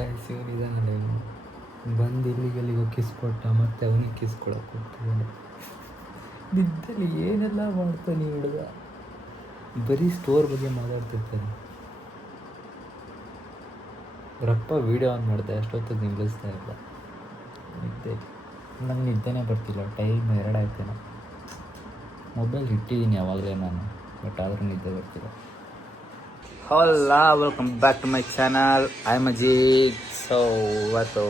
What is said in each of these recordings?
Guys ಇವನಿದಾನಲ್ಲ ಇವನು ಬಂದು ಇಲ್ಲಿಗೆಲ್ಲಿಗೋ kiss ಕೊಟ್ಟ ಮತ್ತೆ ಅವನಿಗೆ ಕಿಸ್ ಕೊಡೋಕೆ ಹೋಗ್ತಿದ್ದಾನೆ. ನಿದ್ದಲ್ಲಿ ಏನೆಲ್ಲ ಮಾಡ್ತಾನೆ ಹುಡುಗ, ಬರೀ ಸ್ಟೋರ್ ಬಗ್ಗೆ ಮಾತಾಡ್ತಿರ್ತಾನೆ. ಅವರಪ್ಪ ವೀಡಿಯೋ ಆನ್ ಮಾಡಿದೆ, ಅಷ್ಟೊತ್ತಿಗೆ ನಿಲ್ಲಿಸ್ತಾ ಇಲ್ಲ. ನಿದ್ದೆ ನಂಗೆ ನಿದ್ದೆನೇ ಬರ್ತಿಲ್ಲ. ಟೈಮ್ 2 ಆಯ್ತೇನೋ. ಮೊಬೈಲ್ ಇಟ್ಟಿದ್ದೀನಿ ಯಾವಾಗಲೇ ನಾನು, ಬಟ್ ಆದರೂ ನಿದ್ದೆ ಬರ್ತಿಲ್ಲ. Hello, welcome back to my channel. I am Ajit. So ಇವತ್ತು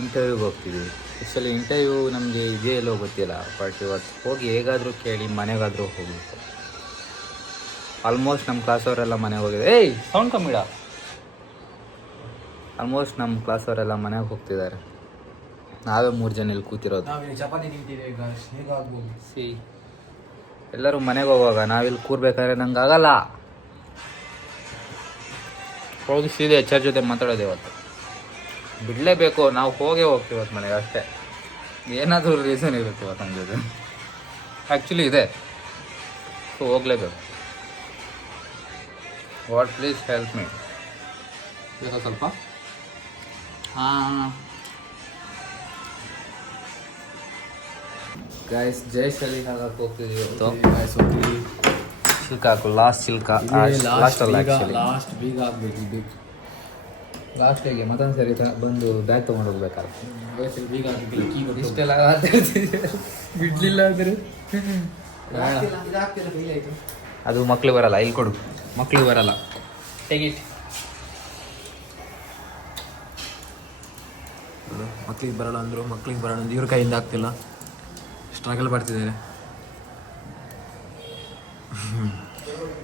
ಇಂಟರ್ವ್ಯೂಗೆ ಹೋಗ್ತಿದ್ದೀವಿ. ಆ್ಯಕ್ಚುಲಿ ಇಂಟರ್ವ್ಯೂ ನಮಗೆ ಇದೇ ಎಲ್ಲೋ ಗೊತ್ತಿಲ್ಲ, ಬಟ್ ಇವತ್ತು ಹೋಗಿ ಹೇಗಾದರೂ ಕೇಳಿ ಮನೆಗಾದರೂ ಹೋಗಬೇಕು. ಆಲ್ಮೋಸ್ಟ್ ನಮ್ಮ ಕ್ಲಾಸವರೆಲ್ಲ ಮನೆಗೆ ಹೋಗಿದೆ. ಏಯ್ ಸೌಂಡ್ ಕಮ್ಮಿಡ. ಆಲ್ಮೋಸ್ಟ್ ನಮ್ಮ ಕ್ಲಾಸವರೆಲ್ಲ ಮನೆಗೆ ಹೋಗ್ತಿದ್ದಾರೆ. ನಾವೇ 3 ಜನ ಇಲ್ಲಿ ಕೂತಿರೋದು. ಸಿ ಎಲ್ಲರೂ ಮನೆಗೆ ಹೋಗುವಾಗ ನಾವಿಲ್ಲಿ ಕೂರ್ಬೇಕಾದ್ರೆ ನಂಗೆ ಆಗಲ್ಲ. ಹೋಗಿ ಸೀದೆ HR ಜೊತೆ ಮಾತಾಡೋದು ಇವತ್ತು. ಬಿಡಲೇಬೇಕು, ನಾವು ಹೋಗೇ ಹೋಗ್ತೀವಿ ಇವತ್ತು ಮನೆಗೆ ಅಷ್ಟೇ. ಏನಾದರೂ ರೀಸನ್ ಇರುತ್ತೆ ಇವತ್ತು ನಮ್ಮ ಜೊತೆ. ಆ್ಯಕ್ಚುಲಿ ಇದೆ, ಸೊ ಹೋಗಲೇಬೇಕು. What please help me. ಬೇಕಾ ಸ್ವಲ್ಪ? ಹಾಂ ಗೈಸ್, ಜಯಶಾಲಿ ಹಾಕಕ್ಕೆ ಹೋಗ್ತಿದ್ದೀವಿ ಇವತ್ತು. ಸಿಲ್ಕ್ ಹಾಕು, ಲಾಸ್ಟ್ ಸಿಲ್ಕ್ ಲಾಸ್ಟ್ ಅಲ್ಲ, ಲಾಸ್ಟ್ ಬೀಗ ಹಾಕ್ಬೇಕು. ಲಾಸ್ಟ್ ಹೇಗೆ ಮತ್ತೊಂದು ಸರಿ ಬಂದು ಬ್ಯಾಗ್ ತೊಗೊಂಡು ಹೋಗ್ಬೇಕಾದ್ರೆ ಬೀಗ ಹಾಕಿ ಇಷ್ಟೆಲ್ಲ ಬಿಡ್ಲಿಲ್ಲ ಅಂದರೆ ಅದು ಮಕ್ಳು ಬರಲ್ಲ. ಇಲ್ಲಿ ಕೊಡು, ಮಕ್ಳು ಬರಲ್ಲ. ತೆಗಿಟ್. ಮಕ್ಳಿಗೆ ಬರೋಣ ಅಂದರು, ಮಕ್ಳಿಗೆ ಬರೋಣ ಅಂದ್ರು, ಇವ್ರ ಕೈಯಿಂದ ಆಗ್ತಿಲ್ಲ. ಸ್ಟ್ರಗಲ್ ಮಾಡ್ತಿದ್ದಾರೆ.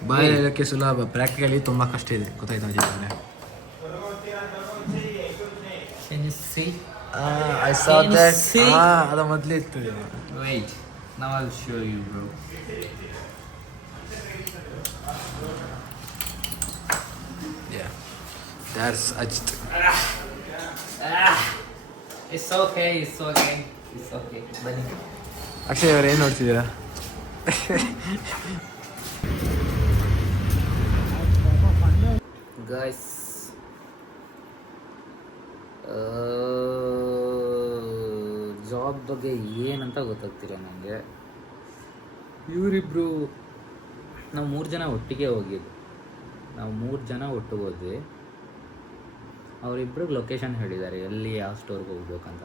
ಬಾಯಲ್ಲಿ ಹೇಳೋಕ್ಕೆ ಸುಲಭ, ಪ್ರಾಕ್ಟಿಕಲಿ ತುಂಬ ಕಷ್ಟ ಇದೆ, ಗೊತ್ತಾಯ್ತಾ ಜೀವನ. I saw that. ಅದು ಮೊದಲೇ ಇತ್ತು. Wait, now I'll show you, bro. Yeah, that's Ajit. It's okay, it's okay, it's okay. ಬನ್ನಿ. ಅಕ್ಷಯ್ ಅವ್ರು ಏನು ನೋಡ್ತಿದ್ದೀರಾ? ಗೈಸ್, ಜಾಬ್ ಬಗ್ಗೆ ಏನಂತ ಗೊತ್ತಾಗ್ತಿಲ್ಲ ನನಗೆ. ಇವರಿಬ್ಬರು, ನಾವು 3 ಜನ ಒಟ್ಟಿಗೆ ಹೋಗಿದ್ದು. ನಾವು 3 ಜನ ಒಟ್ಟಿಗೆ ಹೋದ್ವಿ. ಅವರಿಬ್ಬರಿಗೆ ಲೊಕೇಶನ್ ಹೇಳಿದ್ದಾರೆ, ಎಲ್ಲಿ ಯಾವ ಸ್ಟೋರ್ಗೆ ಹೋಗ್ಬೇಕಂತ.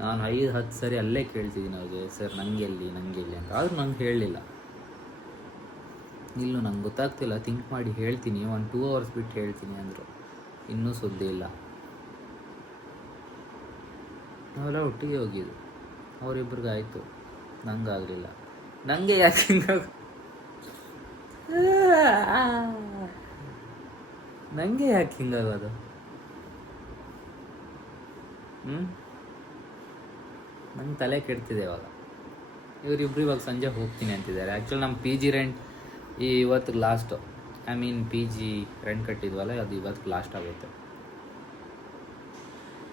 ನಾನು 5-10 ಸರಿ ಅಲ್ಲೇ ಕೇಳ್ತಿದ್ದೀನಿ ಅವ್ರಿಗೆ, ಸರ್ ನನಗೆ ಎಲ್ಲಿ ಅಂತ. ಆದರೂ ನಂಗೆ ಹೇಳಲಿಲ್ಲ. ಇಲ್ಲೂ ನಂಗೆ ಗೊತ್ತಾಗ್ತಿಲ್ಲ, ಥಿಂಕ್ ಮಾಡಿ ಹೇಳ್ತೀನಿ, 1-2 ಅವರ್ಸ್ ಬಿಟ್ಟು ಹೇಳ್ತೀನಿ ಅಂದರು. ಇನ್ನೂ ಸುದ್ದಿ ಇಲ್ಲ. ನಾವೆಲ್ಲ ಒಟ್ಟಿಗೆ ಹೋಗಿದ್ದು. ಅವರಿಬ್ರಿಗೆ ಆಯಿತು, ನಂಗೆ ಆಗಲಿಲ್ಲ. ನನಗೆ ಯಾಕೆ ಹಿಂಗಾಗೋದು? ನಂಗೆ ತಲೆ ಕೆಡ್ತಿದೆ ಇವಾಗ. ಇವರಿಬ್ರು ಇವಾಗ ಸಂಜೆ ಹೋಗ್ತೀನಿ ಅಂತಿದ್ದಾರೆ. ಆ್ಯಕ್ಚುಲಿ ನಮ್ಮ PG ರೆಂಟ್ ಇವತ್ತಿಗೆ ಲಾಸ್ಟು. PG ರೆಂಟ್ ಕಟ್ಟಿದ್ವಲ್ಲ, ಅದು ಇವತ್ತಿಗೆ ಲಾಸ್ಟ್ ಆಗುತ್ತೆ.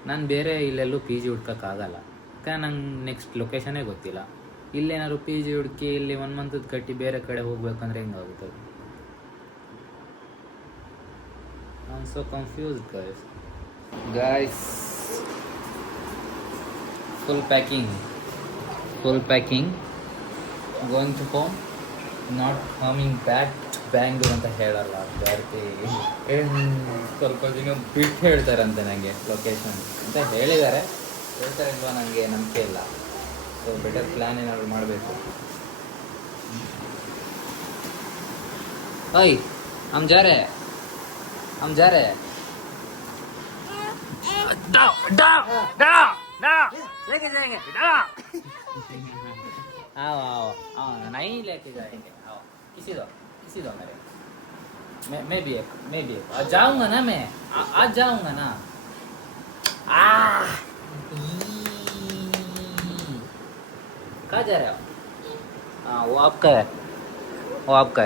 ನಾನು ಬೇರೆ ಇಲ್ಲೆಲ್ಲೂ PG ಹುಡ್ಕೋಕ್ಕಾಗಲ್ಲ, ಯಾಕಂದ್ರೆ ನಂಗೆ ನೆಕ್ಸ್ಟ್ ಲೊಕೇಶನೇ ಗೊತ್ತಿಲ್ಲ. ಇಲ್ಲೇನಾದ್ರು PG ಹುಡುಕಿ ಇಲ್ಲಿ 1 ಮಂತದ್ದು ಕಟ್ಟಿ ಬೇರೆ ಕಡೆ ಹೋಗ್ಬೇಕಂದ್ರೆ ಹೆಂಗಾಗುತ್ತೆ? I am so confused guys. Full packing, going to home, not coming back to Bangalore ಅಂತ ಹೇಳಲ್ಲ. ಸ್ವಲ್ಪ ದಿನ ಬಿಟ್ಟು ಹೇಳ್ತಾರಂತೆ ನನಗೆ ಲೊಕೇಶನ್ ಅಂತ ಹೇಳ್ತಾರೆ ಇಲ್ವಾ ನನಗೆ ನಂಬಿಕೆ ಇಲ್ಲ. ಸೊ ಬೆಟರ್ ಪ್ಲ್ಯಾನ್ ಏನಾದ್ರು ಮಾಡಬೇಕು. ಓಯ್ हम जा रहे हैं. लेके जाएंगे. आओ नहीं लेके जाएंगे. आओ किसी दो मेरे. मैं भी एक आ जाऊंगा ना, मैं आज जाऊंगा ना. कहाँ जा रहे हो? हाँ वो आपका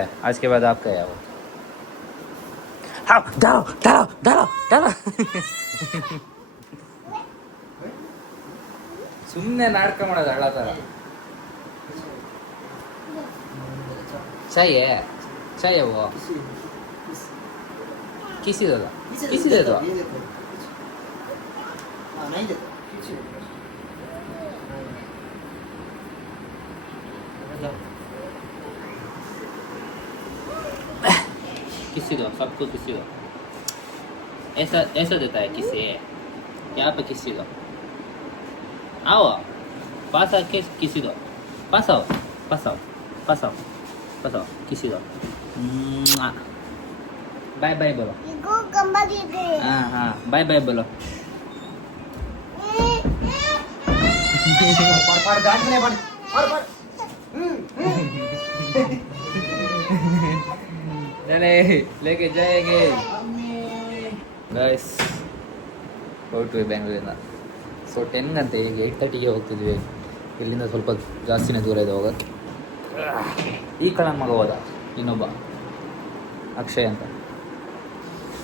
है, आज के बाद आपका है वो. हाँ डालो. ಸುಮ್ಮನೆ ನಾಟಕ ಮಾಡೋದು ಹಳ್ಳ ಥರ. चाहिए वो किसी दो किसी दे दो नहीं देता किसी किसी दो सबको किसी दो ऐसा ऐसा देता है किसी यहाँ पे किसी दो आओ पास आके किसी दो पास आओ पास आओ पास आओ पास आओ किसी दो बाय बाय बोलो हाँ हाँ बाय बाय बोलो पढ़ डांट नहीं पढ़ पढ़ चले लेके जाएंगे ಗೈಸ್ ಹೊರಟ್ವಿ ಬೆಂಗಳೂರಿಂದ. ಸೊ 10 ಗಂಟೆ ಈಗ 8:30ಗೆ ಹೋಗ್ತಿದ್ವಿ. ಇಲ್ಲಿಂದ ಸ್ವಲ್ಪ ಜಾಸ್ತಿನೇ ದೂರ ಇದೆ ಹೋಗೋದು. ಈ ಕಡೆ ಮಗ ಹೋದ ಇನ್ನೊಬ್ಬ ಅಕ್ಷಯ್ ಅಂತ.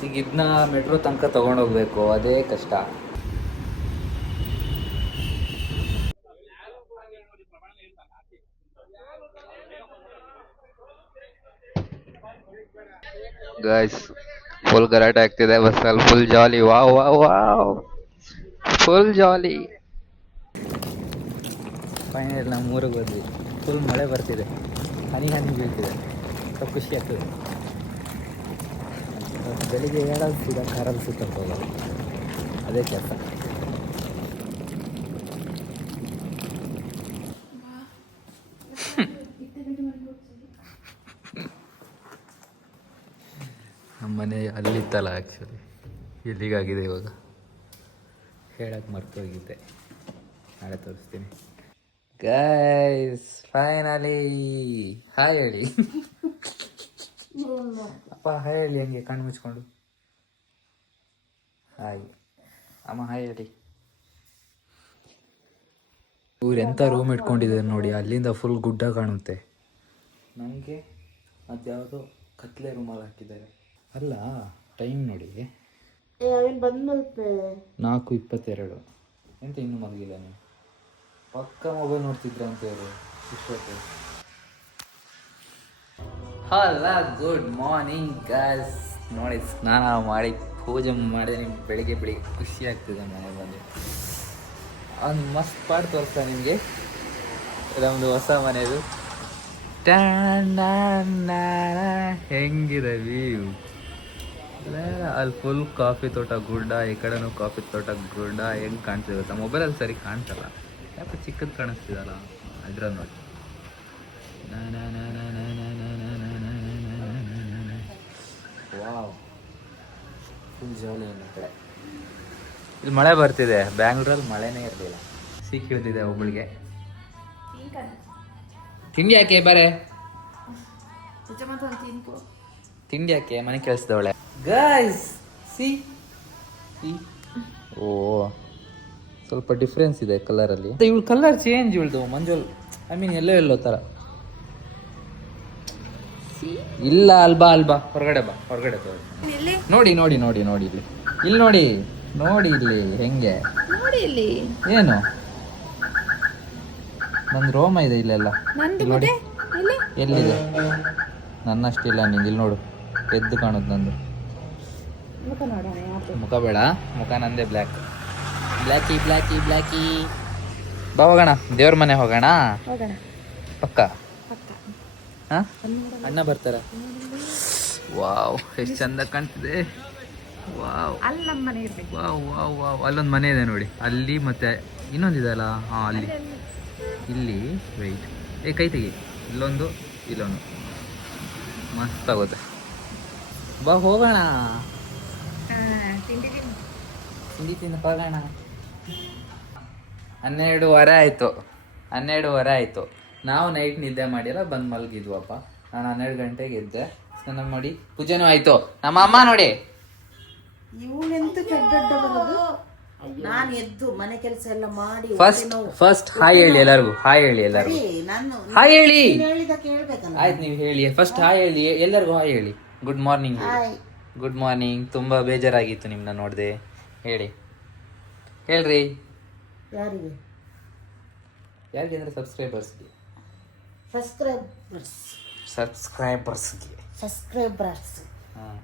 ಈಗ ಇದನ್ನ ಮೆಟ್ರೋ ತನಕ ತೊಗೊಂಡೋಗ್ಬೇಕು, ಅದೇ ಕಷ್ಟ. ಗೈಸ್ ಫುಲ್ ಗಲಾಟೆ ಆಗ್ತಿದೆ ಬಸ್ಸಲ್ಲಿ. Full jolly. Wow wow wow, full jolly. Final ನಾವು ಊರಿಗೆ ಹೋದ್ವಿ. ಫುಲ್ ಮಳೆ ಬರ್ತಿದೆ, ಹನಿ ಹನಿ ಬೀಳ್ತಿದೆ. ಸ್ವಲ್ಪ ಖುಷಿ ಆಗ್ತದೆ. ಬೆಳಿಗ್ಗೆ ಹೇಳೋದು ಸೀದಾ ಕಾರಲ್ಲಿ ಸುತ್ತ ಹೋಗೋದು, ಅದೇ ಕೆಲಸ. ನಮ್ಮನೆ ಅಲ್ಲಿತ್ತಲ್ಲ, ಆ್ಯಕ್ಚುಲಿ ಇಲ್ಲಿಗಾಗಿದೆ ಇವಾಗ. ಹೇಳಕ್ಕೆ ಮರ್ತೋಗಿದ್ದೆ, ನಾಳೆ ತೋರಿಸ್ತೀನಿ. ಗೈಸ್ ಫೈನಲಿ ಹಾಯ್ ಹೇಳಿ. ಅಪ್ಪ ಹಾಯ್ ಹೇಳಿ, ಹಂಗೆ ಕಣ್ಣು ಮುಚ್ಕೊಂಡು ಹಾಯ್. ಅಮ್ಮ ಹಾಯ್ ಹೇಳಿ. ಇವ್ರು ಎಂಥ ರೂಮ್ ಇಟ್ಕೊಂಡಿದ್ದಾರೆ ನೋಡಿ, ಅಲ್ಲಿಂದ ಫುಲ್ ಗುಡ್ಡ ಕಾಣುತ್ತೆ. ನನಗೆ ಅದ್ಯಾವುದೋ ಕತ್ಲೆ ರೂಮಲ್ಲಿ ಹಾಕಿದ್ದಾರೆ. ಅಲ್ಲ ಟೈಮ್ ನೋಡಿ, 4:22. ಎಂತ ಇನ್ನೂ ಮಲಗಿಲ್ಲ ನೀವು? ಪಕ್ಕ ಮೊಬೈಲ್ ನೋಡ್ತಿದ್ರ ಅಂತ ಹೇಳಿ ಇಷ್ಟೊತ್ತು. Hello good morning guys. ನೋಡಿ ಸ್ನಾನ ಮಾಡಿ ಪೂಜೆ ಮಾಡಿದೆ. ನಿಮ್ಗೆ ಬೆಳಿಗ್ಗೆ ಖುಷಿ ಆಗ್ತಿದೆ ಮನೆ ಬಂದು. ಒಂದು ಮಸ್ತ್ ಪಾಟ್ ತೋರಿಸ್ತಾ ನಿಮಗೆ. ನಮ್ಮದು ಹೊಸ ಮನೆಯದು. ಹೆಂಗಿದೆ ವ್ಯೂ. ಅಲ್ಲಿ ಫುಲ್ ಕಾಫಿ ತೋಟ, ಗುಡ್ಡ. ಈ ಕಡೆನೂ ಕಾಫಿ ತೋಟ, ಗುಡ್ಡ. ಹೆಂಗೆ ಕಾಣ್ತಿರುತ್ತೆ ಮೊಬೈಲಲ್ಲಿ ಸರಿ ಕಾಣ್ಸಲ್ಲ, ಯಾಕೆ ಚಿಕ್ಕದು ಕಾಣಿಸ್ತಿದಲ್ಲ ಇದ್ರಲ್ಲಿ ನೋಡಿ. Wow, full jolly. ಈ ಕಡೆ ಇಲ್ಲಿ ಮಳೆ ಬರ್ತಿದೆ. ಬ್ಯಾಂಗ್ಳೂರಲ್ಲಿ ಮಳೆನೇ ಇರಲಿಲ್ಲ. ಸಿಕ್ಕಿಳಿದಿದೆ ಒಬ್ಬಳಿಗೆ. ತಿಂಡಿ ಯಾಕೆ ಬಾರೆ, ತಿಂಡಿ ಯಾಕೆ ಮನೆ ಕೆಲಸದವಳೆ. ಗೈಸ್ ಸಿ, ಓ ಸ್ವಲ್ಪ ಡಿಫ್ರೆನ್ಸ್ ಇದೆ ಕಲರಲ್ಲಿ. ಇವಳು ಕಲರ್ ಚೇಂಜ್, ಇವಳ್ದು ಮಂಜುಲ್ ಐ ಮೀನ್ ಎಲ್ಲೋ ಥರ. ಇಲ್ಲ ಅಲ್ಬಾ ಹೊರಗಡೆ ಬಾ, ಹೊರಗಡೆ ನೋಡಿ ನೋಡಿ ನೋಡಿ ನೋಡಿ ಇಲ್ಲಿ, ಇಲ್ಲಿ ನೋಡಿ ನೋಡಿ ಇಲ್ಲಿ ಹೆಂಗೆ ಏನು ನಂದು ರೋಮ ಇದೆ ಇಲ್ಲೆಲ್ಲ ನೋಡಿ. ಎಲ್ಲಿದೆ? ನನ್ನಷ್ಟಿಲ್ಲ, ನಿಂದು ಇಲ್ಲಿ ನೋಡು, ಎದ್ದು ಕಾಣುದು ನಂದು. ಮುಖ ಬೇಡ, ಮುಖ ನಂದೇ ಬ್ಲ್ಯಾಕಿ. ಬಾ ಹೋಗೋಣ, ದೇವ್ರ ಮನೆ ಹೋಗೋಣ ಪಕ್ಕ. ಹಾ, ಅಣ್ಣ ಬರ್ತಾರ. ವಾವ್, ಎಷ್ಟು ಚಂದ ಕಾಣ್ತಿದೆ. Wow wow wow wow. ಅಲ್ಲೊಂದು ಮನೆ ಇದೆ ನೋಡಿ, ಅಲ್ಲಿ ಮತ್ತೆ ಇನ್ನೊಂದಿದೆಯಲ್ಲ. ಹಾಂ ಅಲ್ಲಿ, ಇಲ್ಲಿ ವೆಯ್ಟ್, ಕೈ ತೆಗಿ. ಇಲ್ಲೊಂದು ಮಸ್ತ್ ಆಗುತ್ತೆ. ಬಾ ಹೋಗೋಣ, ತಿಂಡಿ ತಿಂದು ಹೋಗೋಣ. 12:15 ಆಯಿತು. ನಾವು ನೈಟ್ ನಿದ್ದೆ ಮಾಡಿಲ್ಲ, ಬಂದು ಮಲಗಿದ್ವಪ್ಪ. ನಾನು 12 ಗಂಟೆಗೆ ಎದ್ದೆ, ಸ್ನಾನ ಮಾಡಿ ಪೂಜೆನೂ ಆಯಿತು. ನಮ್ಮ ಅಮ್ಮ ನೋಡಿ, ಇವಳೆಂತ ಕೆಡ್ಡ ಬರೋದು. ನಾನು ಎದ್ದು ಮನೆ ಕೆಲಸ ಎಲ್ಲ ಮಾಡಿ ಫಸ್ಟ್ ಹಾಯ್ ಹೇಳಿ ಎಲ್ಲರಿಗೂ. ಹಾಯ್ ಹೇಳಿ ಎಲ್ಲರಿಗೂ. ಹಾಯ್ ಹೇಳಿ. ಕೇಳ್ಬೇಕಲ್ಲ. ಆಯ್ತು, ನೀವು ಹೇಳಿ ಫಸ್ಟ್. ಹಾಯ್ ಹೇಳಿ ಎಲ್ಲರಿಗೂ. ಹಾಯ್ ಹೇಳಿ. Good morning. Good morning. ತುಂಬ ಬೇಜಾರಾಗಿತ್ತು ನಿಮ್ಮನ್ನ ನೋಡಿದೆ. ಹೇಳ್ರಿ ಯಾರಿಗೆ? ಯಾರಿಗೆಂದ್ರೆ ಸಬ್ಸ್ಕ್ರೈಬರ್ಸ್ಗೆ. ಸಬ್ಸ್ಕ್ರೈಬರ್ಸ್. ಹಾಂ,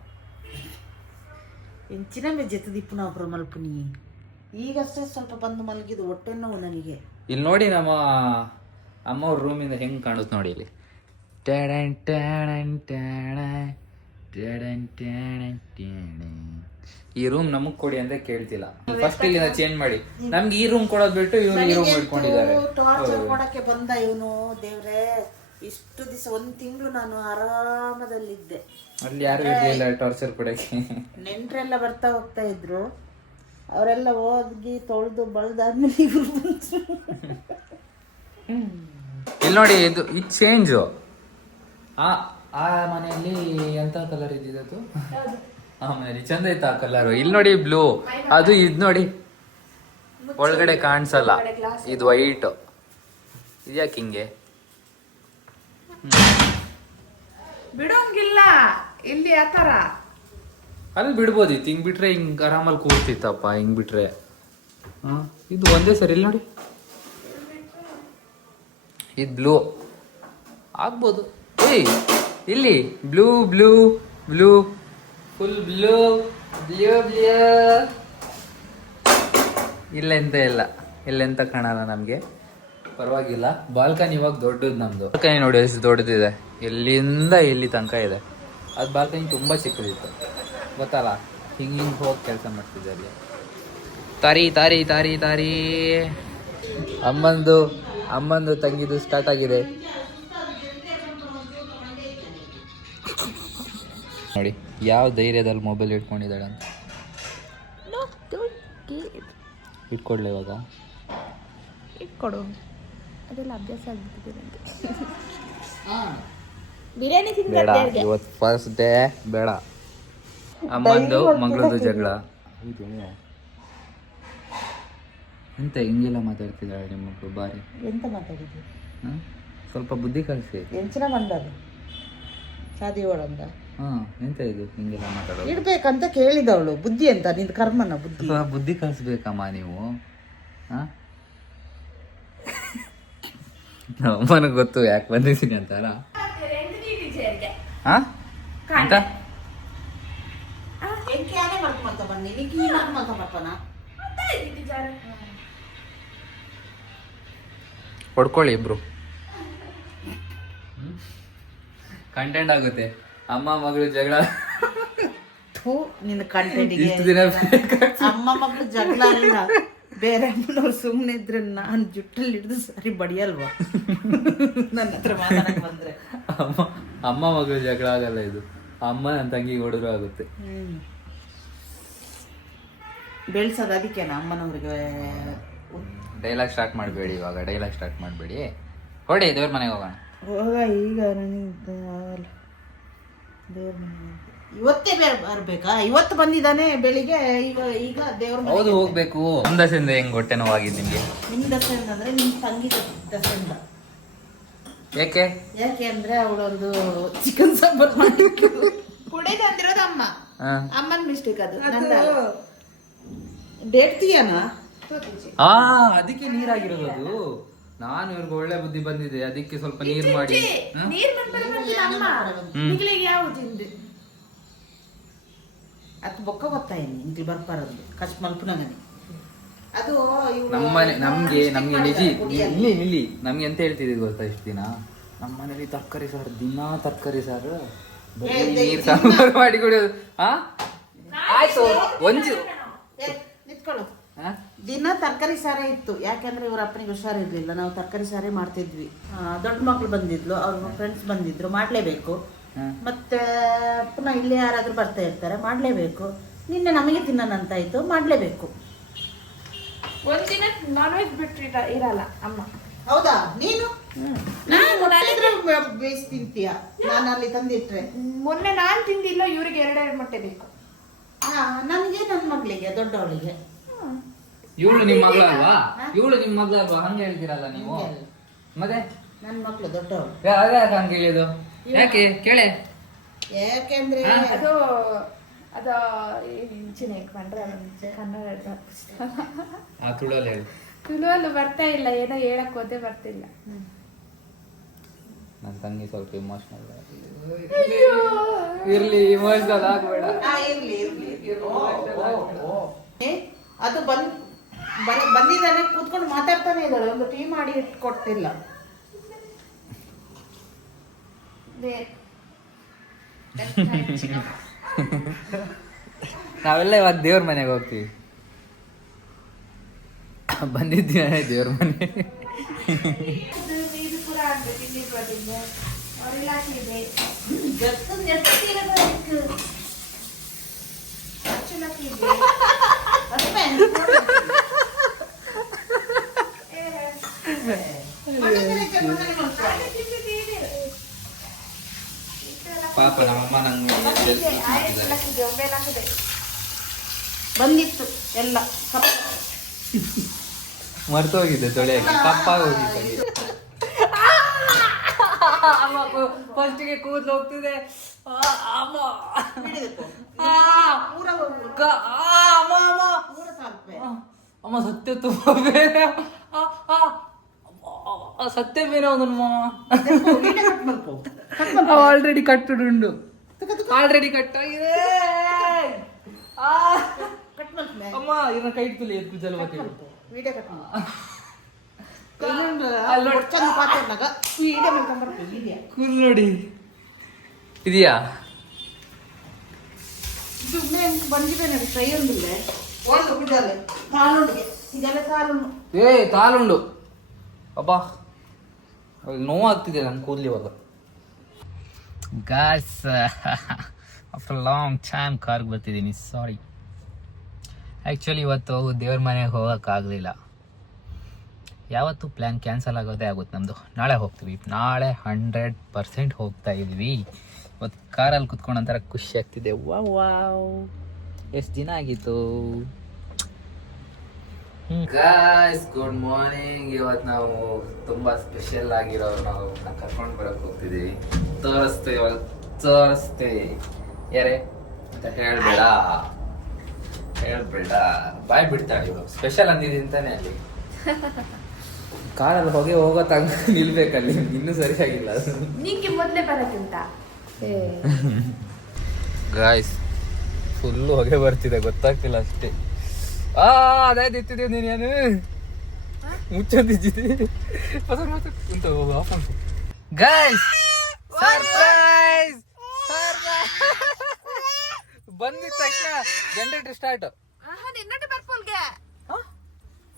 ಎಂಚಿನ ಜೆತ್ತದಿಪ್ಪು ನಾವು ಒಬ್ರು ಮಲ್ಪುನಿ ಈಗಷ್ಟೇ ಸ್ವಲ್ಪ ಬಂದು ಮಲಗಿದ್ದು ಹೊಟ್ಟೆ ನೋವು ನನಗೆ. ಇಲ್ಲಿ ನೋಡಿ ನಮ್ಮ ಅಮ್ಮ ಅವ್ರ ರೂಮಿಂದ ಹೆಂಗೆ ಕಾಣುತ್ತೆ ನೋಡಿ ಇಲ್ಲಿ. ಟ್ಯಾಡನ್ ಟ್ಯಾಡನ್ ಟ್ಯಾಡನ್ ಟ್ಯಾಡನ್ ಟ್ಯಾಡನ್ ಟ್ಯಾಡನ್. ಈ ರೂಮ್ ನಮಗ್ ಕೊಡಿ ಅಂತ ಕೇಳ್ತಿಲ್ಲ. ಫಸ್ಟ್ ಇಲ್ಲಿಂದ ಚೇಂಜ್ ಮಾಡಿ. ನಮ್ಗೆ ಈ ರೂಮ್ ಕೊಡೋದ್ ಬಿಟ್ಟು ಇವ್ರು ಈ ರೂಮ್ ಇಟ್ಕೊಂಡಿದ್ದಾರೆ. ಟಾರ್ಚರ್ ಮಾಡಕ್ಕೆ ಬಂದ ಇವನು. ದೇವ್ರೆ, ಇಷ್ಟು ದಿವಸ 1 ತಿಂಗಳು ನಾನು ಆರಾಮದಲ್ಲಿದ್ದೆ. ಅಲ್ಲಿ ಯಾರು ಇರ್ಲಿಲ್ಲ ಟಾರ್ಚರ್ ಕೊಡಕ್ಕೆ. ನೆಂಟ್ರೆಲ್ಲ ಬರ್ತಾ ಹೋಗ್ತಾ ಇದ್ರು. ಅವರೆಲ್ಲ ಹೋಗಿ ತೊಳೆದು ಬಳ್ದಾದ್ಮೇಲೆ ಇವ್ರು ಬಂತು. ಇಲ್ಲಿ ನೋಡಿ, ಇದು ಚೇಂಜ್. ಆ ಮನೆಯಲ್ಲಿ ಎಂತ ಕಲರ್ ಇದ್ದಿದ್ದು? ಆ ಮನೆಯಲ್ಲಿ ಚಂದ ಇತ್ತು ಆ ಕಲರ್. ಇಲ್ಲಿ ನೋಡಿ ಬ್ಲೂ, ಅದು ಇದ್ ನೋಡಿ ಒಳಗಡೆ ಕಾಣಿಸಲ್ಲ, ಇದು ವೈಟ್. ಇದ್ಯಾಕೆ ಹಿಂಗೆ? ಬಿಡೋಂಗಿಲ್ಲ ಇಲ್ಲಿ ಆತರ. ಅಲ್ಲಿ ಬಿಡ್ಬೋದಿತ್ತು, ಹಿಂಗ್ ಬಿಟ್ರೆ ಹಿಂಗ್ ಆರಾಮಲ್ಲಿ ಕೂರ್ತಿತ್ತಪ್ಪ. ಹಿಂಗ್ ಬಿಟ್ರೆ ಇದು ಒಂದೇ ಸರಿ. ಇಲ್ಲಿ ನೋಡಿ, ಇದು ಬ್ಲೂ ಆಗ್ಬೋದು. ಏಯ್ ಇಲ್ಲಿ blue blue blue full blue blue blue. ಇಲ್ಲೆಂತ ಇಲ್ಲ, ಇಲ್ಲೆಂತ ಕಾಣಲ್ಲ ನಮಗೆ. ಪರವಾಗಿಲ್ಲ. ಬಾಲ್ಕನಿ ಇವಾಗ ದೊಡ್ಡದು ನಮ್ದು. ಬಾಲ್ಕನಿ ನೋಡಿ ಎಷ್ಟು ದೊಡ್ಡದಿದೆ, ಎಲ್ಲಿಂದ ಎಲ್ಲಿ ತನಕ ಇದೆ. ಅದು ಬಾಲ್ಕನಿ ತುಂಬ ಚಿಕ್ಕದಿತ್ತು, ಗೊತ್ತಲ್ಲ. ಹಿಂಗೆ ಹೋಗಿ ಕೆಲಸ ಮಾಡ್ತಿದ್ದೆ ಅಲ್ಲಿ. ತಾರಿ ತಾರಿ ತಾರಿ ತಾರಿ. ಅಮ್ಮಂದು ತಂಗಿದು ಸ್ಟಾರ್ಟ್ ಆಗಿದೆ ನೋಡಿ. ಯಾವ ಧೈರ್ಯದಲ್ಲಿ ಮೊಬೈಲ್ ಇಟ್ಕೊಂಡಿದ್ದಾಳೆ ಅಂತ. ಇಟ್ಕೊಡ್ಲಿ ಇವಾಗ? ಇಟ್ಕೊಡು, ಅದೆಲ್ಲ ಅಭ್ಯಾಸ ಆಗ್ಬಿಟ್ಟಿದೆ ನನಗೆ. ಬಿರಿಯಾನಿ ಬೇಡ, ಇವತ್ತು ಫಸ್ಟ್ ಡೇ ಬೇಡ. ಅಮ್ಮಂದು ಮಗಳದು ಜಗಳ. ಎಂತ ಹಿಂಗೆಲ್ಲ ಮಾತಾಡ್ತಿದ್ದಾಳೆ ನಿಮ್ಮ ಮಕ್ಕಳು? ಬಾರಿ ಎಂತ ಮಾತಾಡಿದ್ವಿ? ಸ್ವಲ್ಪ ಬುದ್ಧಿ ಕಲಿಸಿ. ಎಂಚಿನ ಮಂಡದು ಸಾದಿ ಓಡಂದ. ಎಂತ ಇದು ಹಿಂಗೆಲ್ಲ ಮಾತಾಡೋದು? ಇಡ್ಬೇಕಂತ ಕೇಳಿದವಳು. ಬುದ್ಧಿ ಅಂತ ನಿಂದು ಕರ್ಮನ ಬುದ್ಧಿ. ಬುದ್ಧಿ ಕಲಿಸ್ಬೇಕಮ್ಮ ನೀವು. ಅಮ್ಮನಿಗೆ ಗೊತ್ತು ಯಾಕೆ ಬಂದಿದ್ದೀನಿ ಅಂತಾರ. ಎಂತ ಹೊಡ್ಕೊಳ್ಳಿ ಇಬ್ರು. ಕಂಟೆಂಟ್ ಆಗುತ್ತೆ. ಅಮ್ಮ ಮಗಳು ಜಗಳ. ನಿನ್ನ ಕಂಟೆಂಟ್ ಇಷ್ಟು ದಿನ ಅಮ್ಮ ಮಗಳು ಜಗಳ ಅಲ್ಲ, ಬೇರೆ ಅಮ್ಮನವ್ರು ಸುಮ್ಮನೆ ಇದ್ರೆ ನಾನು ಜುಟ್ಟಲ್ಲಿ ಹಿಡಿದು ಸರಿ ಬಡಿಯಲ್ವಾ ನನ್ನ ಹತ್ರ ಮಾತಾಡಕ್ ಬಂದ್ರೆ. ಅಮ್ಮ ಮಗಳು ಜಗಳ ಆಗಲ್ಲ ಇದು. ಅಮ್ಮ ನನ್ನ ತಂಗಿ ಹೊಡೆದ್ರು ಆಗುತ್ತೆ. ಬೆಳ್ಸೋದು ಅದಕ್ಕೇನ ಅಮ್ಮನವ್ರಿಗೆ. ಡೈಲಾಗ್ ಸ್ಟಾರ್ಟ್ ಮಾಡಬೇಡಿ ಇವಾಗ. ಡೈಲಾಗ್ ಸ್ಟಾರ್ಟ್ ಮಾಡಬೇಡಿ. ಹೊಡಿ, ದೇವ್ರ ಮನೆಗೆ ಹೋಗೋಣ. ಹೋಗ ಈಗ. ದೇವ್ರ ಮನೆ ಇವತ್ತೇ ಬರ್ಬೇಕಾ? ಇವತ್ತು ಬಂದಿದ್ದಾನೆ ಬೆಳಿಗ್ಗೆ. ಈಗ ದೇವ್ರ ಮನೆ. ಹೌದು, ಹೋಗ್ಬೇಕು. ಒಂದ್ ದಸೆಯಿಂದ ಹೆಂಗ್ ಹೊಟ್ಟೆ ನೋವಾಗಿದ್ದು ನಿಮ್ಗೆ? ನಿಮ್ ದಸೆಂದ ಅಂದ್ರೆ ನಿಮ್ ತಂಗಿ ದಸೆಂದ. ಯಾಕೆ ಅಂದ್ರೆ ಅವಳೊಂದು ಚಿಕನ್ ಸಾಂಬಾರ್ ಮಾಡಿ ಕುಡಿ ತಂದಿರೋದು ಅಮ್ಮ. ಅಮ್ಮನ್ ಮಿಸ್ಟೇಕ್ ಅದು. ಡೇಟ್ ತೀಯನಾ? ಅದಕ್ಕೆ ನೀರಾಗಿರೋದು ಅದು. ನಾನು ಇವ್ರಿಗೆ ಒಳ್ಳೆ ಬುದ್ಧಿ ಬಂದಿದೆ, ಅದಕ್ಕೆ ಸ್ವಲ್ಪ ನೀರ್ ಮಾಡಿ. ಅದು ಬೊಕ್ಕ ಗೊತ್ತಾಯಿನಿ ಇಂಟ್ಲಿ ಬರ್ಬಾರದು ಕಷ್ಟ ಮಲ್ಪುನಗನೆ. ಅದು ನಮ್ಮನೆ ನಮ್ಗೆ ನಿಜಿ ಇಲ್ಲಿ ನಮ್ಗೆ ಎಂತ ಹೇಳ್ತಿದ್ದೀವಿ ಗೊತ್ತಾ? ಇಷ್ಟು ದಿನ ನಮ್ಮ ಮನೇಲಿ ತರಕಾರಿ ಸಾರು, ದಿನಾ ತರಕಾರಿ ಸಾರು, ನೀರ್ ಸಾಂಬಾರು ಮಾಡಿ ಕುಡಿಯೋದು. ಆಯ್ತು ಒಂಜು ನಿತ್ಕೊಳ್ಳು. ದಿನ ತರಕಾರಿ ಸಾರೇ ಇತ್ತು. ಯಾಕೆಂದ್ರೆ ಇವ್ರ ಅಪ್ಪನಿಗೆ ಹುಷಾರಿರ್ಲಿಲ್ಲ. ನಾವು ತರಕಾರಿ ಸಾರೇ ಮಾಡ್ತಿದ್ವಿ. ದೊಡ್ಡ ಮಕ್ಳು ಬಂದಿದ್ಲು, ಅವ್ರ ಫ್ರೆಂಡ್ಸ್ ಬಂದಿದ್ರು, ಮಾಡ್ಲೇಬೇಕು. ಮತ್ತೆ ಪುನಃ ಇಲ್ಲಿ ಯಾರಾದ್ರೂ ಬರ್ತಾ ಇರ್ತಾರೆ, ಮಾಡ್ಲೇಬೇಕು. ನಿನ್ನೆ ನಮಗೆ ತಿನ್ನೋಣಂತಾಯ್ತು, ಮಾಡ್ಲೇಬೇಕು. ಒಂದಿನ ನಾನ್ ವೆಜ್ ಬಿಟ್ಟು ಇರಲ್ಲ ಅಮ್ಮ. ಹೌದಾ? ನೀನು ಬೇಯಿಸಿ ತಿಂತೀಯ, ನಾನು ಅಲ್ಲಿ ತಂದಿಟ್ರೆ. ಮೊನ್ನೆ ನಾನ್ ತಿಂದಿಲ್ಲ, ಇವ್ರಿಗೆ 2 ಮೊಟ್ಟೆ ಬೇಕು. ನನಗೆ, ನನ್ನ ಮಗಳಿಗೆ, ದೊಡ್ಡವಳಿಗೆ. ಇವಳು ನಿಮ್ ಮಗಳು ಅಲ್ವಾ? ಇವಳು ನಿಮ್ ಮಗಳು ಅಲ್ವಾ? ಹಂಗ ಹೇಳ್ತೀರಲ್ಲ ನೀವು. ಮತ್ತೆ ನನ್ನ ಮಕ್ಳು ದೊಡ್ಡವಳು. ಅದೇ ಹಂಗ ಹೇಳಿದ್ದು ಯಾಕೆ ಕೇಳೆ? ಯಾಕೆಂದ್ರೆ ಅದು ಇಂಚಿನ ಕಂಡ್ರೆ ಕನ್ನಡ ತುಳಲ್ಲಿ ಹೇಳಿ. ತುಳುವಲ್ಲಿ ಬರ್ತಾ ಇಲ್ಲ, ಏನೋ ಹೇಳಕ್ ಹೋದೆ ಬರ್ತಿಲ್ಲ. ನನ್ನ ತಂಗಿ ಸ್ವಲ್ಪ ಇಮೋಷನಲ್. ಇರ್ಲಿ ಇಮೋಷನಲ್ ಆಗ್ಬೇಡ. ಇರ್ಲಿ ಅದು ಬಂದಿದ್ದಾನೆ, ಕೂತ್ಕೊಂಡು ಮಾತಾಡ್ತಾನೆ ಇದ್ದಾಳೆ, ಒಂದು ಟೀ ಮಾಡಿ ಇಟ್ಕೊಡ್ತಿಲ್ಲ. ನಾವೆಲ್ಲ ಇವಾಗ ದೇವ್ರ ಮನೆಗೆ ಹೋಗ್ತೀವಿ. ಬಂದಿದ್ದೀವಿ ದೇವ್ರ ಮನೆ. ಇದು ಕೂಡ ಆಗ್ಬೇಕು, ಇಲ್ಲಿ ಬರ್ತಿದ್ದೆ ಅವರೆಲ್ಲ ಹಾಕಿದೆ ಪಾಪ ನಮ್ಮಮ್ಮ ನಂಗೆ ಬಂದಿತ್ತು ಎಲ್ಲ ಮರ್ತೋಗಿದ್ದೆ ತೊಳೆಯಕ್ಕೆ, ಕಪ್ಪಾಗಿ ಹೋಗಿತ್ತು. ಫಸ್ಟಿಗೆ ಕೂದಲು ಹೋಗ್ತಿದೆ. ಅಮ್ಮ ಸತ್ಯ ತುಂಬ ಬೇರೆ, ಸತ್ಯ ಬೇರೆ ಅವನಮ್ಮ. ಆಲ್ರೆಡಿ ಕಟ್ಟುಂಡು, ಆಲ್ರೆಡಿ ಕಟ್ಟಾಗಿದೆ. ಅಮ್ಮ ಇದನ್ನ ಕೈ ಇಟ್ಕೊಳ್ಳಿ, ಎದ್ದು ಜಲ ವಿಡಿಯೋ ಕಟ್ ಕೂದಲು ನೋಡಿ ಇದೆಯಾ? ಬಂದಿದೆ ನೋಡಿ, ಕೈ ಒಂದಿಲ್ಲ, ಕಾಲುಂಡಿಗೆ ಇದೆಲ್ಲ ಕಾಲುಂಡು. ಕಾಲುಂಡು. ಅಬ್ಬಾ ನೋವಾಗ್ತಿದೆ ನನ್ನ ಕೂದಲು ಇವಾಗ. ಗಾಯ್ಸ್, ಆಫ್ಟರ್ ಲಾಂಗ್ ಟೈಮ್ ಕಾರ್ಗೆ ಬರ್ತಿದ್ದೀನಿ. ಸಾರಿ, ಆ್ಯಕ್ಚುಲಿ ಇವತ್ತು ದೇವ್ರ ಮನೆಗೆ ಹೋಗೋಕ್ಕಾಗಲಿಲ್ಲ. ಯಾವತ್ತೂ ಪ್ಲ್ಯಾನ್ ಕ್ಯಾನ್ಸಲ್ ಆಗೋದೇ ಆಗುತ್ತೆ ನಮ್ಮದು. ನಾಳೆ ಹೋಗ್ತೀವಿ, ನಾಳೆ 100% ಹೋಗ್ತಾ ಇದ್ವಿ. ಇವತ್ತು ಕಾರಲ್ಲಿ ಕುತ್ಕೊಂಡು ಒಂಥರ ಖುಷಿ ಆಗ್ತಿದೆ. ವಾವ್, ಎಷ್ಟು ದಿನ ಆಗಿತ್ತು. Guys, good morning. ಇವತ್ತು ನಾವು ತುಂಬ ಸ್ಪೆಷಲ್ ಆಗಿರೋರು ನಾವು ಕರ್ಕೊಂಡು ಬರೋಕ್ಕೆ ಹೋಗ್ತಿದ್ದೀವಿ. ತೋರಿಸ್ತೀವಿ ಯಾರೇ ಅಂತ ಹೇಳ್ಬೇಡ, ಬಾಯ್ ಬಿಡ್ತಾಳೆ ಇವಾಗ. ಸ್ಪೆಷಲ್ ಅಂದಿದ್ದೀನಿ ತಾನೇ ಅಲ್ಲಿ. ಕಾರಲ್ಲಿ ಹೋಗೋ ತನಕ ನಿಲ್ಬೇಕಲ್ಲಿ, ಇನ್ನೂ ಸರಿಯಾಗಿಲ್ಲ ಅದು. ನಿಂಗೆ ಮೊದಲೇ ಬರೋಕ್ಕಿಂತ ಗಾಯ್ಸ್, ಫುಲ್ಲು ಹೊಗೆ ಬರ್ತಿದೆ, ಗೊತ್ತಾಗ್ತಿಲ್ಲ ಅಷ್ಟೇ. ಅದಾಯ್ತು ಇತ್ತಿದ್ದೀವಿ ನೀನು ಮುಚ್ಚಂದಿದ್ದಿ ಅಂತ ಗಾಯ್ಸ್. ಸರ್ಪ್ರೈಸ್ ಬಂದಿದ್ದ ತಕ್ಷಣ ಜನರೇಟರ್ ಸ್ಟಾರ್ಟ್.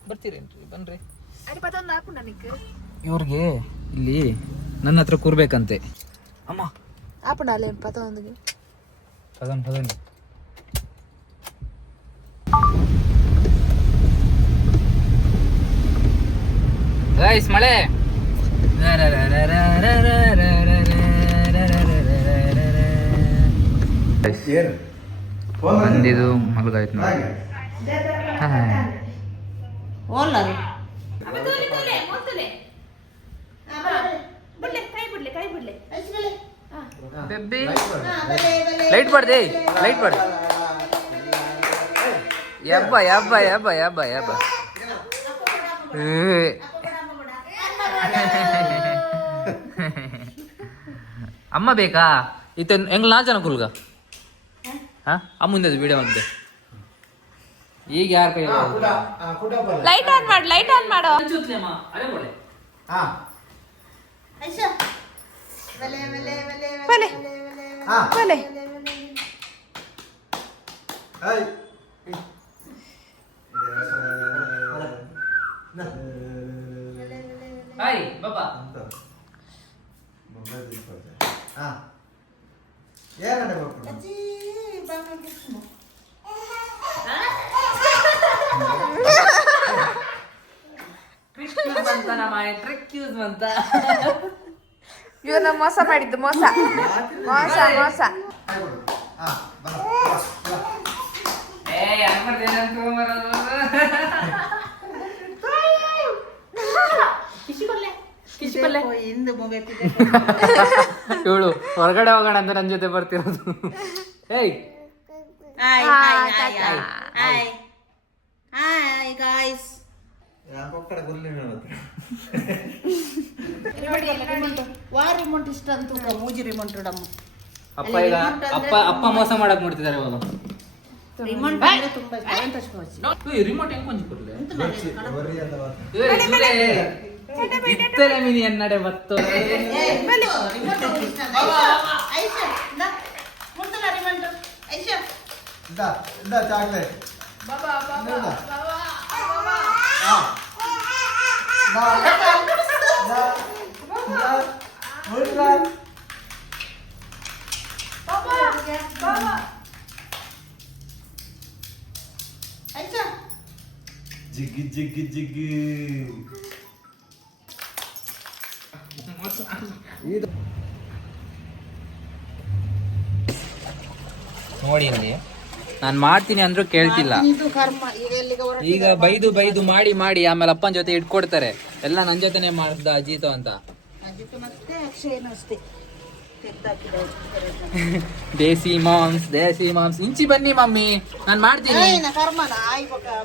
ಬರ್ತೀರೇನ್ರಿ? ಬನ್ರಿ. ಇವ್ರಿಗೆ ಇಲ್ಲಿ ನನ್ನ ಹತ್ರ ಕೂರ್ಬೇಕಂತೆ. ಅಮ್ಮ ಪದನ್ ಗೈಸ್, ಮಳೆ ಬಂದಿದ್ದು ಮಲಗಾಯ್ತು ನೋಡಿ. Light ಪಡ್ದೆ, light ಪಡ್. ಯಬ್ಬ ಅಮ್ಮ ಬೇಕಾ? ಇತ್ತ ಹೆಂಗ್ ನಾಚನ ಕುಲ್ಗ ಅಮ್ಮಂದ ವಿಡಿಯೋ ಮಾಡಿದೆ. ಈಗ ಯಾರ ಕೈ ಲೈಟ್ ಆನ್ ಮಾಡು, ಲೈಟ್ ಆನ್ ಮಾಡು. ಹಾಯ್ ಬಾಬಾ. ಇವನ್ನ ಮೋಸ ಮಾಡಿದ್ದು, ಮೋಸ. ಇವಳು ಹೊರಗಡೆ ಹೋಗೋಣ ಅಂತ ನನ್ನ ಜೊತೆ ಬರ್ತಿರೋದು. ಏಯ್ ರಿಮೋಟ್ ಇಷ್ಟ ಅಂತ ಮೂಜಿ ರಿಮೋಟ್ ಡಮ್ಮ ಅಪ್ಪ ಈಗ ಅಪ್ಪ ಮೋಸ ಮಾಡಕ್ ನೋಡ್ತಿದ್ದಾರೆ ಇವಾಗ. ರಿಮೋಟ್ ತುಂಬಾ ರಿಮೋಟ್ ಹೆಂಗ್ ಕೊಂಚ ಕೊಡ್ಲೆ ಇತ್ತಲೆ ಮಿನಿ ಎನ್ನಡೆ ಬತ್ತು ಚಾಕ್ಲೇಟ್ ಜಿಗ್ಗಿ ಜಿಗ್ಗಿ ಜಿಗ್ಗಿ ನೋಡಿ ಇಲ್ಲಿ ನಾನು ಮಾಡ್ತೀನಿ ಅಂದ್ರೂ ಕೇಳ್ತಿಲ್ಲ. ಇದು ಕರ್ಮ. ಈಗ ಎಲ್ಲಿಗೆ ಹೊರಟಿದ್ದಾರೆ? ಈಗ ಬೈದು ಮಾಡಿ ಆಮೇಲೆ ಅಪ್ಪನ ಜೊತೆ ಇಟ್ಕೊಡ್ತಾರೆ. ಎಲ್ಲ ನನ್ನ ಜೊತೆನೆ ಮಾಡ್ದ ಅಜಿತು ಅಂತ. ಅಜಿತು ಮತ್ತೆ ಅಕ್ಷಯನು ಅಷ್ಟೇ ದೇಸಿ ಮಾಮ್ಸ್ ಇಂಚಿ ಬನ್ನಿ ಮಮ್ಮಿ ನಾನು ಮಾಡ್ತೀನಿ. ಕರ್ಮನ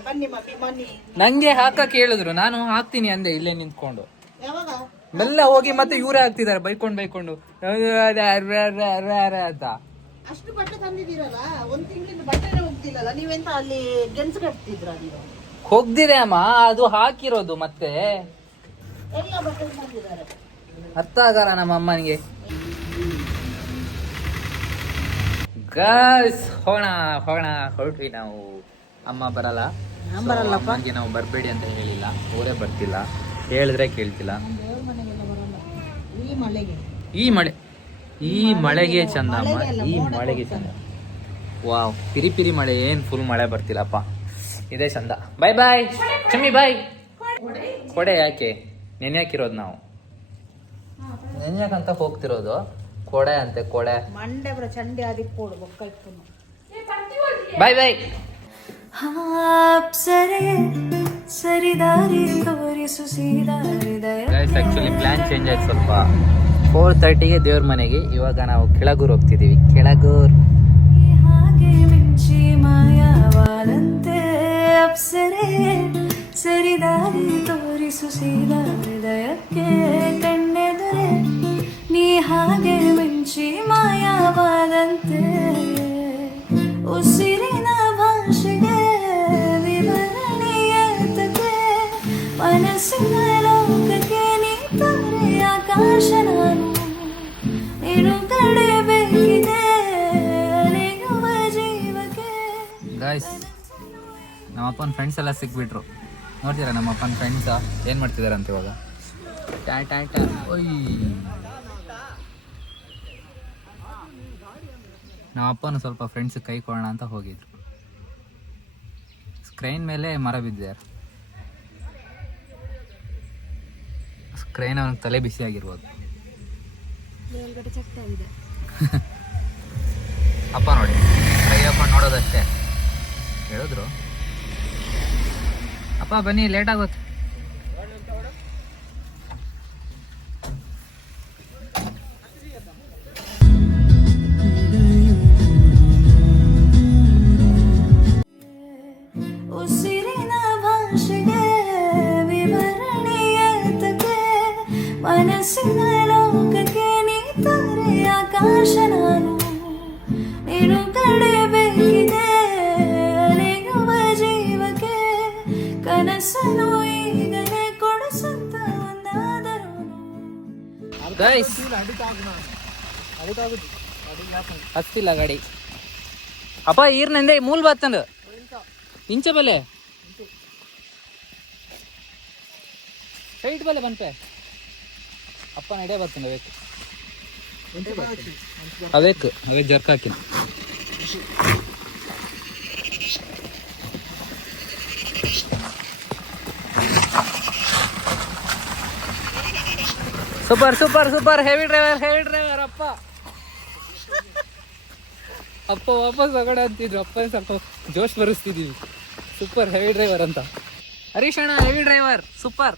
ಬನ್ನಿ ಮಮ್ಮಿ ಬನ್ನಿ. ನಂಗೆ ಹಾಕಕ್ ಹೇಳಿದ್ರು, ನಾನು ಹಾಕ್ತೀನಿ ಅಂದೆ ಇಲ್ಲೇ ನಿಂತ್ಕೊಂಡು. ಯಾವಾಗ ಮೆಲ್ಲ ಹೋಗಿ ಮತ್ತೆ ಇವರೇ ಹಾಕ್ತಿದ್ದಾರೆ ಬೈಕೊಂಡು ಅಂತ. ಅಷ್ಟು ಬಟ್ಟೆ ತಂದಿದ್ದೀರಲ್ಲ, ಒಂದ್ ತಿಂಗಳಿಂದ ಬಟ್ಟೆನೇ ಹೋಗ್ತಿಲ್ಲಲ್ಲ, ನೀವೆಂತ ಅಲ್ಲಿ ಗೆನ್ಸ್ ಕಟ್ತಿದ್ರ ನೀವು? ಹೋಗ್ದಿದೆ ಅಮ್ಮ, ಅದು ಹಾಕಿರೋದು ಮತ್ತೆ ಎಲ್ಲ ಬಟ್ಟೆ ತಂದಿದ್ದಾರೆ. ಅರ್ಥ ಆಗಲ್ಲ ನಮ್ಮ ಅಮ್ಮನಿಗೆ. ಗೈಸ್ ಹೊರಟ್ವಿ ನಾವು. ಅಮ್ಮ ಬರಲ್ಲ, ಬರಲ್ಲಪ್ಪ. ಅಮ್ಮನಿಗೆ ನಾವು ಬರಬೇಡಿ ಅಂತ ಹೇಳಿಲ್ಲ, ಅವರೇ ಬರ್ತಿಲ್ಲ, ಹೇಳಿದ್ರೆ ಕೇಳ್ತಿಲ್ಲ. ಈ ಮಳೆಗೆ ಚಂದ ಅಮ್ಮ, ಈ ಮಳೆಗೆ ಚಂದ. ವಾವ್, ಪಿರಿ ಮಳೆ, ಏನ್ ಫುಲ್ ಮಳೆ ಬರ್ತಿಲ್ಲಪ್ಪ, ಇದೇ ಚಂದ. ಬಾಯ್ ಬಾಯ್ ಚಮ್ಮಿ ಬಾಯ್. ಕೊಡೆ ಯಾಕೆ ನೆನೆ ಹಾಕಿರೋದು ನಾವು, ನೆನೆಯಾಕಂತ ಹೋಗ್ತಿರೋದು. ಕೊಡೆ ಅಂತೆ ಕೊಡೆ. ಮಂಡೆ ಬರ ಚಂಡಿ ಆದಿಪ್ಪೋಡು ಬೊಕ್ಕಲ್ಪು. ಬಾಯ್ ಬಾಯ್. ಆಕ್ಚುಲಿ ಪ್ಲಾನ್ ಚೇಂಜ್ ಆಯ್ತು ಸ್ವಲ್ಪ. 4:30ಗೆ ದೇವ್ರ ಮನೆಗೆ, ಇವಾಗ ನಾವು ಕೆಳಗೂರು ಹೋಗ್ತಿದೀವಿ. ಕೆಳಗೂರು ಸರಿದಾರಿ ತೋರಿಸು ಸೀದಾ ಹೃದಯಕ್ಕೆ ಕಣ್ಣೆದರೆ ನೀ ಹಾಗೆ ಮಿಂಚಿ ಮಾಯವಾದಂತೆ. ಉಸಿರಿನ ಭಾಷೆಗೆ ವಿವರಣೆಯತಕ್ಕೆ ಮನಸ್ಸಿನ ಲೋಕಕ್ಕೆ ನೀ ತಾರೆ ಆಕಾಶ. ನಾನು ನೀನು ತಡೆಬೇಕಿದೆ ಅಲೆಯುವ ಜೀವಕ್ಕೆ. ಗಾಯ್ಸ್, ನಮ್ಮ ಅಪ್ಪನ ಫ್ರೆಂಡ್ಸ್ ಎಲ್ಲ ಸಿಕ್ಬಿಟ್ರು. ನೋಡ್ತೀರಾ ನಮ್ಮ ಅಪ್ಪನ ಫ್ರೆಂಡ್ಸ ಏನು ಮಾಡ್ತಿದ್ದಾರೆ ಅಂತ ಇವಾಗ. ಓಯ್, ನಮ್ಮ ಅಪ್ಪನ ಸ್ವಲ್ಪ ಫ್ರೆಂಡ್ಸ್ ಕೈ ಕೊಡೋಣ ಅಂತ ಹೋಗಿದ್ರು. ಸ್ಕ್ರೈನ್ ಮೇಲೆ ಮರ ಬಿದ್ದಿದ್ದಾರೆ. ಸ್ಕ್ರೈನ್ ಅವನಿಗೆ ತಲೆ ಬಿಸಿ ಆಗಿರ್ಬೋದು. ಅಪ್ಪ ನೋಡಿ, ಕೈ ಅಪ್ಪ ನೋಡೋದಷ್ಟೇ. ಹೇಳಿದ್ರು ಅಪ್ಪ ಬನ್ನಿ ಲೇಟ್ ಆಗುತ್ತೆ. ಉಸಿರಿನ ಭಾಷೆಗೆ ವಿವರಣೆಯತಕ್ಕೆ ಮನಸ್ಸಿನ ಲೋಕಕ್ಕೆ ನೀ ತಾರೆ ಆಕಾಶ. ನಾನು ನೀನು ತಡೆಬೇಕಿದೆ ಅಲೆಯುವ ಜೀವಕ್ಕೆ ಕನಸನ್ನು ಈಗಲೇ ಕೊಡಿಸಂತ ಒಂದಾದರೂ. ಗೈಸ್, ಹತ್ತಿಲ್ಲ ಗಾಡಿ. ಅಪ್ಪ ಈರ್ನಂದೆ ಮೂಲ್ ಬಾತ್ತಂದ ಇಂಚ ಬಲೆ ಸೈಟ್ ಬಲೆ ಬನ್ಪೆ. ಅಪ್ಪ ನಡೆ ಬರ್ತಂಡ ಅವೇಕ್ ಜರ್ಕ್ ಹಾಕಿನ. ಸೂಪರ್ ಹೆವಿ ಡ್ರೈವರ್ ಅಪ್ಪ ವಾಪಸ್ ಹೊಗಡೆ ಅಂತಿದ್ರು. ಅಪ್ಪ ಸ್ವಲ್ಪ ಜೋಶ್ ಬರಿಸ್ತಿದೀವಿ. ಸೂಪರ್ ಹೆವಿ ಡ್ರೈವರ್ ಅಂತ. ಹರೀಶ್ ಅಣ್ಣ ಹೆವಿ ಡ್ರೈವರ್ ಸೂಪರ್.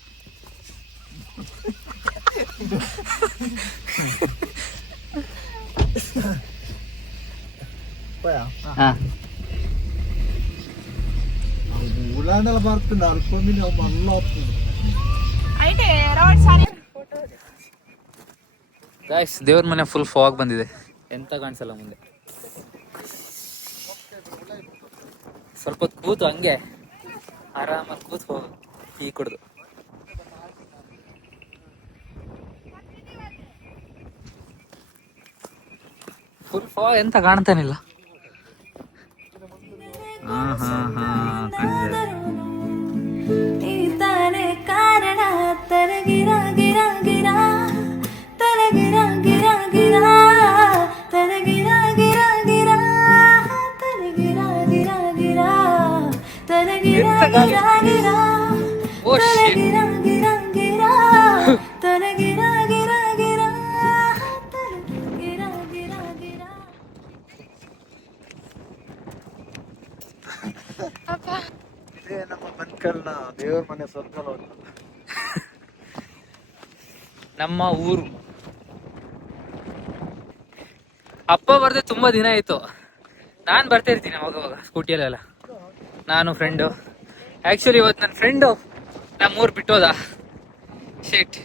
ಊರಾಂಡಲ ಬರ್ತೀನಿ ಅಲ್ಕೊಂಡಿ ನಾವು ಮಲ್ಲ అయితే రోడ్ సారి ఫోటో ಗಾಯ್ಸ್ ದೇವ್ರ ಮನೆ ಫುಲ್ ಫಾಗ್ ಬಂದಿದೆ, ಎಂತ ಕಾಣಿಸಲ್ಲ ಮುಂದೆ. ಸ್ವಲ್ಪ ಹೊತ್ತು ಕೂತು ಹಂಗೆ ಆರಾಮಾಗಿ ಕೂತು ಹೋಗು, ಟೀ ಕುಡ್ದು. ಫುಲ್ ಫಾಗ್ ಎಂತ ಕಾಣ್ತಾನಿಲ್ಲ. ಕಾಣ್ತಿದೆ. ತಾನೇ ಕಾರಣ ತನಗಿರ ಗಿರ ಗಿರ ತನಗಿರ ಗಿರ ಗಿರ ತನಗಿರ ಗಿರ ಗಿರ ತನಗಿರ ಗಿರ ಗಿರ ತನಗಿರ ಗಿರ ಗಿರ ತನಗಿರ ಗಿರ ಗಿರ ತನಗಿರ ಗಿರ ಗಿರ ತನಗಿರ ಗಿರ ಗಿರ. ಇದೇ ನಮ್ಮ ಬನ್ಕಲ್ನ ದೇವ್ರ ಮನೆ ಸ್ವಲ್ಪ ನಮ್ಮ ಊರು. ಅಪ್ಪ ಬರ್ದೆ ತುಂಬಾ ದಿನ ಆಯ್ತು. ನಾನು ಬರ್ತಾ ಇರ್ತೀನಿ ಅವಾಗ ಸ್ಕೂಟಿಯಲ್ಲೆಲ್ಲ, ನಾನು ಫ್ರೆಂಡು. ಆ್ಯಕ್ಚುಲಿ ಇವತ್ತು ನನ್ನ ಫ್ರೆಂಡು ನಮ್ಮೂರು ಬಿಟ್ಟೋದ. ಶೇಟ್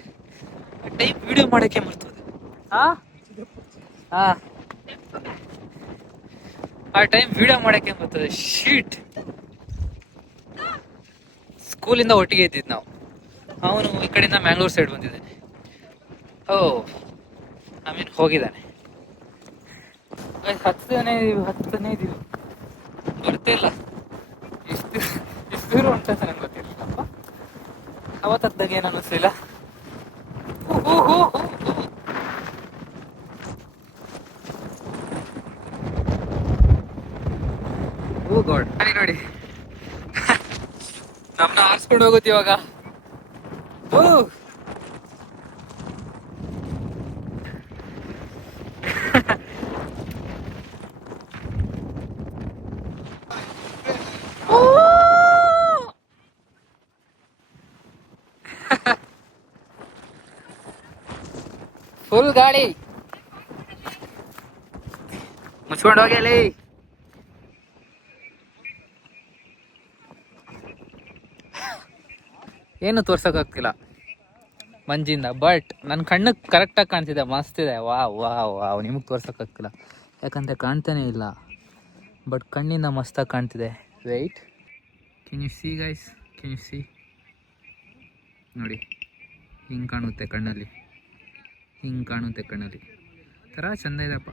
ಟೈಮ್ ವಿಡಿಯೋ ಮಾಡೋಕ್ಕೆ ಮರ್ತೋದ. ಆ ಟೈಮ್ ವಿಡಿಯೋ ಮಾಡೋಕ್ಕೆ ಮರ್ತದೆ. ಶೀಟ್. ಸ್ಕೂಲಿಂದ ಒಟ್ಟಿಗೆ ಇದ್ದಿದ್ದು ನಾವು. ಅವನು ಈ ಕಡೆಯಿಂದ ಮ್ಯಾಂಗ್ಳೂರ್ ಸೈಡ್ ಬಂದಿದ್ದಾನೆ. ಹೋಗಿದ್ದಾನೆ. ಹತ್ತನೇ ಇದೀವಿ, ಬರ್ತಿಲ್ಲ. ಇಷ್ಟು ದೂರ ಅಂತ ನನಗೆ ಗೊತ್ತಿರಲಿಲ್ಲಪ್ಪ. ಅವತ್ತಾಗ ಏನು ಅನ್ನಿಸ್ಲಿಲ್ಲ. ಓ ಗಾಡ್, ನೋಡಿ ನಮ್ಮನ್ನ ಆರಿಸ್ಕೊಂಡು ಹೋಗುತ್ತೆ ಇವಾಗ. ಫುಲ್ ಗಾಳಿ ಮುಚ್ಕೊಂಡು ಹೋಗ್ಯಾಲಿ. ಏನು ತೋರ್ಸೋಕ್ಕಾಗ್ತಿಲ್ಲ ಮಂಜಿಂದ, ಬಟ್ ನನ್ನ ಕಣ್ಣಿಗೆ ಕರೆಕ್ಟಾಗಿ ಕಾಣ್ತಿದೆ, ಮಸ್ತಿದೆ. ವಾವ್ ನಿಮಗೆ ತೋರ್ಸೋಕ್ಕಾಗ್ತಿಲ್ಲ ಯಾಕಂದರೆ ಕಾಣ್ತಾನೆ ಇಲ್ಲ, ಬಟ್ ಕಣ್ಣಿಂದ ಮಸ್ತಾಗಿ ಕಾಣ್ತಿದೆ. Wait, can you see guys, can you see? ನೋಡಿ ಹಿಂಗೆ ಕಾಣುತ್ತೆ ಕಣ್ಣಲ್ಲಿ, ಹಿಂಗೆ ಕಾಣುತ್ತೆ ಕಣ್ಣಲ್ಲಿ. ಥರ ಚೆಂದ ಇದೆಪ್ಪ.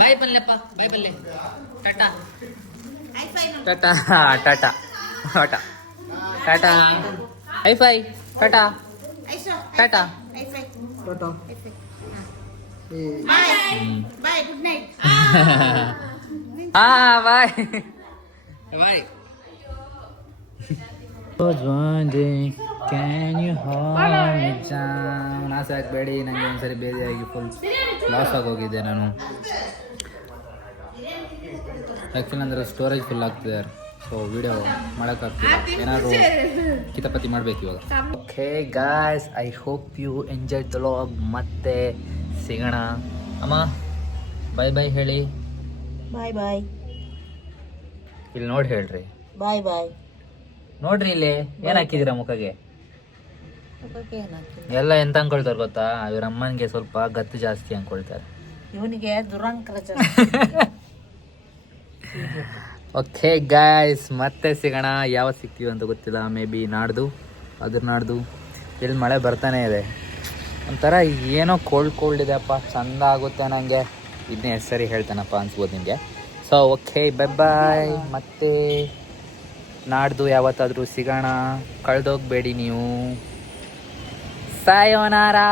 ಬಾಯ್ ಬನ್ಲೆಪ್ಪ, ಬಾಯ್ ಬಲ್ಲೆ. Tata tata tata tata tata high five. Tata tata bye, good night. Bye bye. ನಾಶ ಹಾಕಬೇಡಿ, ನನಗೆ ಒಂದ್ಸರಿ ಬೇದಿಯಾಗಿ ಫುಲ್ ಲಾಸ್ ಆಗೋಗಿದ್ದೆ ನಾನು. ಆ್ಯಕ್ಚುಲಿ ಅಂದರೆ ಸ್ಟೋರೇಜ್ ಫುಲ್ ಆಗ್ತಿದೆ, ಸೊ ವಿಡಿಯೋ ಮಾಡೋಕ್ಕಾಗ್ತಿದೆ. ಏನಾದರೂ ಕಿತಾಪತಿ ಮಾಡಬೇಕು ಇವಾಗ. Okay guys, I hope you enjoy the vlog. ಮತ್ತೆ ಸಿಗೋಣ. ಅಮ್ಮ ಬಾಯ್ ಬಾಯ್ ಹೇಳಿ. ಬಾಯ್ ಬಾಯ್. ಇಲ್ಲಿ ನೋಡಿ ಹೇಳ್ರಿ. ಬಾಯ್ ಬಾಯ್. ನೋಡ್ರಿ ಇಲ್ಲಿ ಏನು ಹಾಕಿದ್ದೀರಾ ಮುಖಕ್ಕೆ? ಎಲ್ಲ ಎಂತ ಅನ್ಕೊಳ್ತಾರೆ ಗೊತ್ತಾ, ಇವ್ರ ಅಮ್ಮನಿಗೆ ಸ್ವಲ್ಪ ಗತ್ತು ಜಾಸ್ತಿ ಅನ್ಕೊಳ್ತಾರೆ, ಇವನಿಗೆ ದುರಂಕರ. ಓಕೆ ಗಾಯ್ಸ್, ಮತ್ತೆ ಸಿಗೋಣ. ಯಾವತ್ತು ಸಿಗ್ತೀವಿ ಅಂತ ಗೊತ್ತಿಲ್ಲ, ಮೇ ಬಿ ನಾಡ್ದು, ಅದ್ರ ನಾಡ್ದು. ಇಲ್ಲಿ ಮಳೆ ಬರ್ತಾನೆ ಇದೆ, ಒಂಥರ ಏನೋ ಕೋಲ್ಡ್ ಇದೆಯಪ್ಪ, ಚಂದ ಆಗುತ್ತೆ ನನಗೆ. ಇದನ್ನೇ ಸರಿ ಹೇಳ್ತಾನಪ್ಪ ಅನ್ಸ್ಬೋದು ನಿಮಗೆ. So okay, bye bye. ಮತ್ತೆ ನಾಡ್ದು ಯಾವತ್ತಾದರೂ ಸಿಗೋಣ, ಕಳೆದೋಗ್ಬೇಡಿ ನೀವು. ಸಾಯೋನಾರಾ.